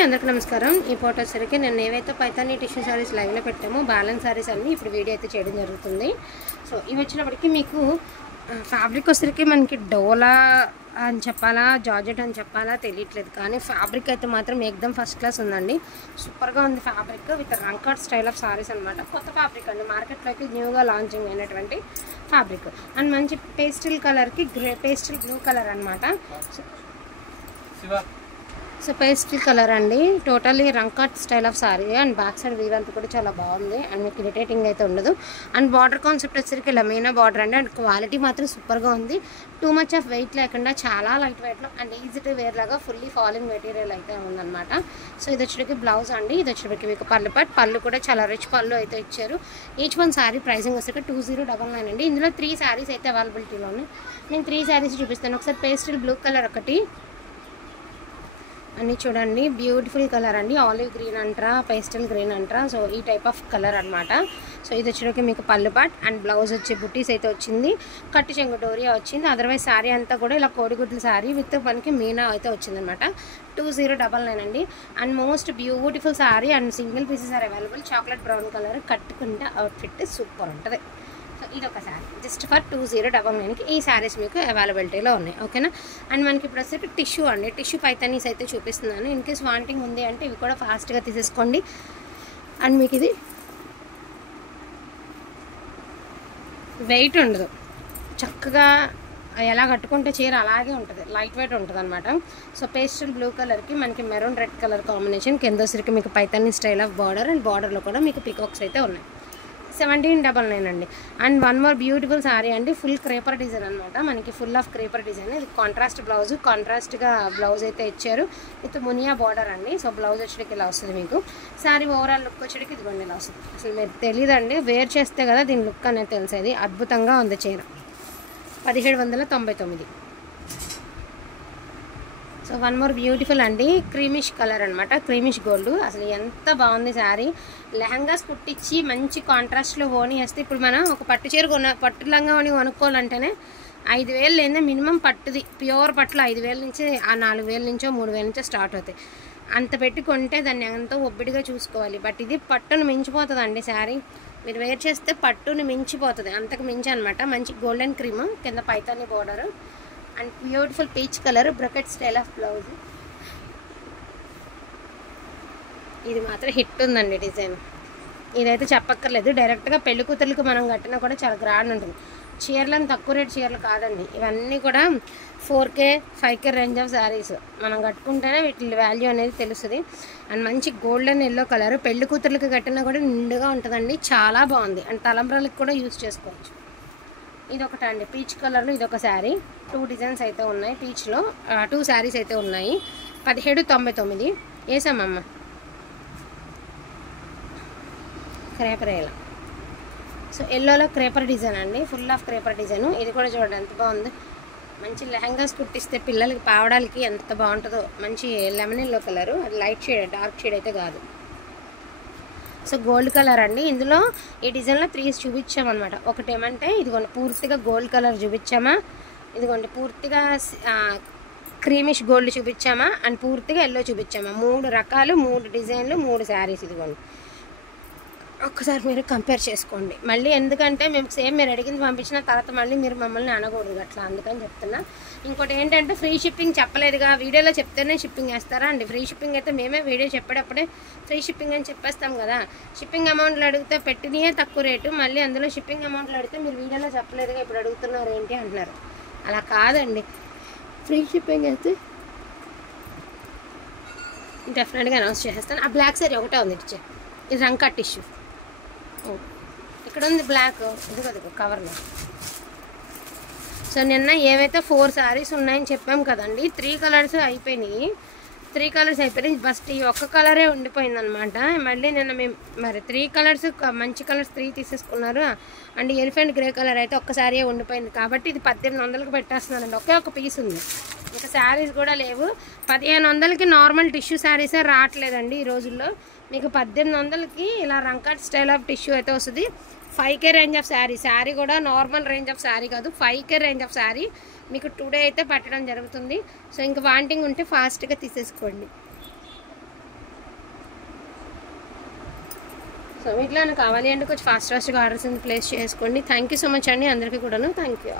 అందరికీ నమస్కారం. ఈ ఫోటో వచ్చేసరికి నేను ఏవైతే పైతానీ టిష్యూ సారీస్ లైవ్లో పెట్టామో బ్యాలెన్స్ సారీస్ అన్నీ ఇప్పుడు వీడియో అయితే చేయడం జరుగుతుంది. సో ఇవి వచ్చినప్పటికీ మీకు ఫ్యాబ్రిక్ వచ్చేసరికి మనకి డోలా అని చెప్పాలా జార్జెట్ అని చెప్పాలా తెలియట్లేదు, కానీ ఫ్యాబ్రిక్ అయితే మాత్రం ఏకదమ్ ఫస్ట్ క్లాస్ ఉందండి. సూపర్గా ఉంది ఫ్యాబ్రిక్ విత్ రంకాట్ స్టైల్ ఆఫ్ సారీస్ అనమాట. కొత్త ఫ్యాబ్రిక్ అండి, మార్కెట్లోకి న్యూగా లాంచింగ్ అయినటువంటి ఫ్యాబ్రిక్ అండ్ మంచి పేస్టిల్ కలర్కి పేస్టిల్ బ్లూ కలర్ అనమాట. సో పేస్టిల్ కలర్ అండి, టోటలీ రంకాట్ style of sari and back side weave అంతా కూడా చాలా బాగుంది అండ్ మీకు ఇరిటేటింగ్ అయితే ఉండదు. అండ్ బార్డర్ కాన్సెప్ట్ వచ్చేసరికి ఇలా మెయిన్ బార్డర్ అండి. అండ్ క్వాలిటీ మాత్రం సూపర్గా ఉంది, టూ మచ్ ఆఫ్ వెయిట్ లేకుండా చాలా లైట్ వెయిట్లో అండ్ ఈజీ టు వేర్ లాగా ఫుల్లీ ఫాలింగ్ మెటీరియల్ అయితే ఉందన్నమాట. సో ఇది వచ్చేటికి బ్లౌజ్ అండి, ఇది వచ్చేటికి మీకు పళ్ళు కూడా చాలా రిచ్ పళ్ళు అయితే ఇచ్చారు. ఈచ్ వన్ సారీ ప్రైసింగ్ వచ్చేసరికి 2099 అండి. ఇందులో 3 సారీస్ అయితే అవైలబిలిటీలో ఉన్నాయి. నేను 3 సారీస్ చూపిస్తాను. ఒకసారి పేస్టిల్ బ్లూ కలర్ ఒకటి అన్నీ చూడండి, బ్యూటిఫుల్ కలర్ అండి. ఆలివ్ గ్రీన్ అంటారా, పేస్టల్ గ్రీన్ అంటారా, సో ఈ టైప్ ఆఫ్ కలర్ అనమాట. సో ఇది వచ్చేటికి మీకు పళ్ళు పాట్ అండ్ బ్లౌజ్ వచ్చి బుట్టీస్ అయితే వచ్చింది, కట్టు చెంగు డోరియా వచ్చింది. అదర్వైజ్ శారీ అంతా కూడా ఇలా కోడిగుడ్ల శారీ విత్ మనకి మీనా అయితే వచ్చిందనమాట. 2099 అండి. And most beautiful sari and single pieces are available. Chocolate brown colour కట్టుకుంటే అవుట్ఫిట్ సూపర్ ఉంటుంది. సో ఇది ఒక శారీ జస్ట్ ఫర్ 2099కి ఈ శారీస్ మీకు అవైలబిలిటీలో ఉన్నాయి, ఓకేనా. అండ్ మనకి ఇప్పుడు వచ్చేసి టిష్యూ అండి, టిష్యూ పైతానీస్ అయితే చూపిస్తున్నాను. ఇన్ కేస్ వాంటింగ్ ఉంది అంటే ఇవి కూడా ఫాస్ట్గా తీసేసుకోండి. అండ్ మీకు ఇది వెయిట్ ఉండదు, చక్కగా ఎలా కట్టుకుంటే చీర అలాగే ఉంటుంది, లైట్ వెయిట్ ఉంటుంది అనమాట. సో పేస్టల్ బ్లూ కలర్కి మనకి మెరూన్ రెడ్ కలర్ కాంబినేషన్, కింద వచ్చరికి మీకు Paithani style of border and బార్డర్లో కూడా మీకు పికాక్స్ అయితే ఉన్నాయి. 1799 అండి. And one more beautiful sari అండి, ఫుల్ క్రేపర్ డిజైన్ అనమాట. మనకి ఫుల్ ఆఫ్ క్రేపర్ డిజైన్. ఇది కాంట్రాస్ట్ బ్లౌజ్, కాంట్రాస్ట్గా బ్లౌజ్ అయితే ఇచ్చారు విత్ మునియా బార్డర్ అండి. సో బ్లౌజ్ వచ్చేటికి ఇలా వస్తుంది మీకు. శారీ ఓవరాల్ లుక్ వచ్చేటికి ఇదిగోండి ఇలా వస్తుంది. అసలు మీరు తెలియదండి, వేర్ చేస్తే కదా దీని లుక్ అనేది తెలిసేది. అద్భుతంగా ఉంది చీర. 1799. సో వన్ మోర్ బ్యూటిఫుల్ అండి, క్రీమిష్ కలర్ అనమాట, క్రీమిష్ గోల్డ్. అసలు ఎంత బాగుంది శారీ. లెహంగాస్ కుట్టించి మంచి కాంట్రాస్ట్లో ఓని వేస్తే, ఇప్పుడు మనం ఒక పట్టు చీర పట్టు లంగా ఓని కొనుక్కోవాలంటేనే 5000 లేదా మినిమం పట్టుది ప్యూర్ పట్టులో 5000 నుంచి 4000 నుంచో 3000 నుంచో స్టార్ట్ అవుతాయి. అంత పెట్టి కొంటే దాన్ని ఎంతో ఒబ్బిడిగా చూసుకోవాలి. బట్ ఇది పట్టును మించిపోతుంది అండి శారీ. మీరు వేర్ చేస్తే పట్టుని మించిపోతుంది, అంతకు మించి అనమాట. మంచి గోల్డెన్ క్రీమ్, కింద Paithani border and beautiful peach colour bracket style of blouse. ఇది మాత్రం హిట్ ఉందండి డిజైన్. ఇదైతే చెప్పక్కర్లేదు, డైరెక్ట్గా పెళ్లి కూతుర్లకు మనం కట్టినా కూడా చాలా గ్రాండ్ ఉంటుంది. చీరలను తక్కువ రేట్ చీరలు కాదండి, ఇవన్నీ కూడా 4K 5K range of saris. మనం కట్టుకుంటేనే వీటి వాల్యూ అనేది తెలుస్తుంది. అండ్ మంచి గోల్డెన్ ఎల్లో కలర్, పెళ్లి కూతుర్లకు కట్టినా కూడా నిండుగా ఉంటుందండి, చాలా బాగుంది. అండ్ తలంబ్రాలకు కూడా యూజ్ చేసుకోవచ్చు. ఇది ఒకటి అండి పీచ్ కలర్లో, ఇది ఒక శారీ. 2 డిజైన్స్ అయితే ఉన్నాయి పీచ్లో, 2 శారీస్ అయితే ఉన్నాయి. 1799 వేసామమ్మ. క్రేపర్ ఎలా, సో ఎల్లోలో క్రేపర్ డిజైన్ అండి, ఫుల్ ఆఫ్ క్రేపర్ డిజైన్. ఇది కూడా చూడండి ఎంత బాగుంది. మంచి లెహంగాస్ కుట్టిస్తే పిల్లలకి పావడానికి ఎంత బాగుంటుందో. మంచి లెమన్ ఎల్లో కలరు, అది లైట్ షేడ్, డార్క్ షేడ్ అయితే కాదు. సో గోల్డ్ కలర్ అండి. ఇందులో ఈ డిజైన్లో 3 చూపించామన్నమాట. ఒకటి ఏమంటే ఇదిగోండి పూర్తిగా గోల్డ్ కలర్ చూపించామా, ఇదిగోండి పూర్తిగా క్రీమిష్ గోల్డ్ చూపించామా, అండ్ పూర్తిగా ఎల్లో చూపించామా. 3 రకాలు, 3 డిజైన్లు, 3 శారీస్. ఇదిగోండి ఒక్కసారి మీరు కంపేర్ చేసుకోండి. మళ్ళీ ఎందుకంటే మేము సేమ్ మీరు అడిగింది పంపించిన తర్వాత మళ్ళీ మీరు మమ్మల్ని అనకూడదు అట్లా, అందుకని చెప్తున్నా. ఇంకోటి ఏంటంటే ఫ్రీ షిప్పింగ్ చెప్పలేదుగా, వీడియోలో చెప్తేనే షిప్పింగ్ వేస్తారా అండి. ఫ్రీ షిప్పింగ్ అయితే మేమే వీడియో చెప్పేటప్పుడే ఫ్రీ షిప్పింగ్ అని చెప్పేస్తాం కదా. షిప్పింగ్ అమౌంట్లు అడిగితే పెట్టినయే తక్కువ రేటు, మళ్ళీ అందులో షిప్పింగ్ అమౌంట్లు అడిగితే మీరు వీడియోలో చెప్పలేదుగా ఇప్పుడు అడుగుతున్నారు ఏంటి అంటున్నారు. అలా కాదండి, ఫ్రీ షిప్పింగ్ అయితే డెఫినెట్గా అనౌన్స్ చేసేస్తాను. ఆ బ్లాక్ సారీ ఒకటే ఉంది ఇచ్చే, ఇది రంకాట్ టిష్యూ. ఇక్కడ ఉంది బ్లాక్, ఇది కదా కవర్లో. సో నిన్న ఏవైతే 4 శారీస్ ఉన్నాయని చెప్పాం కదండి, 3 కలర్స్ అయిపోయినాయి. 3 కలర్స్ అయిపోయినాయి, ఫస్ట్ ఈ ఒక్క కలరే ఉండిపోయిందనమాట. మళ్ళీ నిన్న మేము మరి 3 కలర్స్ మంచి కలర్స్ 3 తీసేసుకున్నారు. అండ్ ఎలిఫెంట్ గ్రే కలర్ అయితే ఒక్క శారీ ఉండిపోయింది కాబట్టి ఇది 1800కి పెట్టేస్తున్నానండి. ఒకే ఒక పీస్ ఉంది, ఇంకా శారీస్ కూడా లేవు. 1500కి నార్మల్ టిష్యూ శారీసే రావట్లేదండి ఈ రోజుల్లో. మీకు 1800కి ఇలా రంకాట్ స్టైల్ ఆఫ్ టిష్యూ అయితే వస్తుంది. 5K range of sari, sari కూడా నార్మల్ రేంజ్ ఆఫ్ శారీ కాదు, 5K రేంజ్ ఆఫ్ శారీ మీకు టుడే అయితే పట్టడం జరుగుతుంది. సో ఇంకా వాంటింగ్ ఉంటే ఫాస్ట్గా తీసేసుకోండి. సో ఇట్లా కావాలి అంటే కొంచెం ఫాస్ట్గా ఆర్డర్స్ ప్లేస్ చేసుకోండి. థ్యాంక్ యూ సో మచ్ అండి అందరికీ కూడాను. Thank you.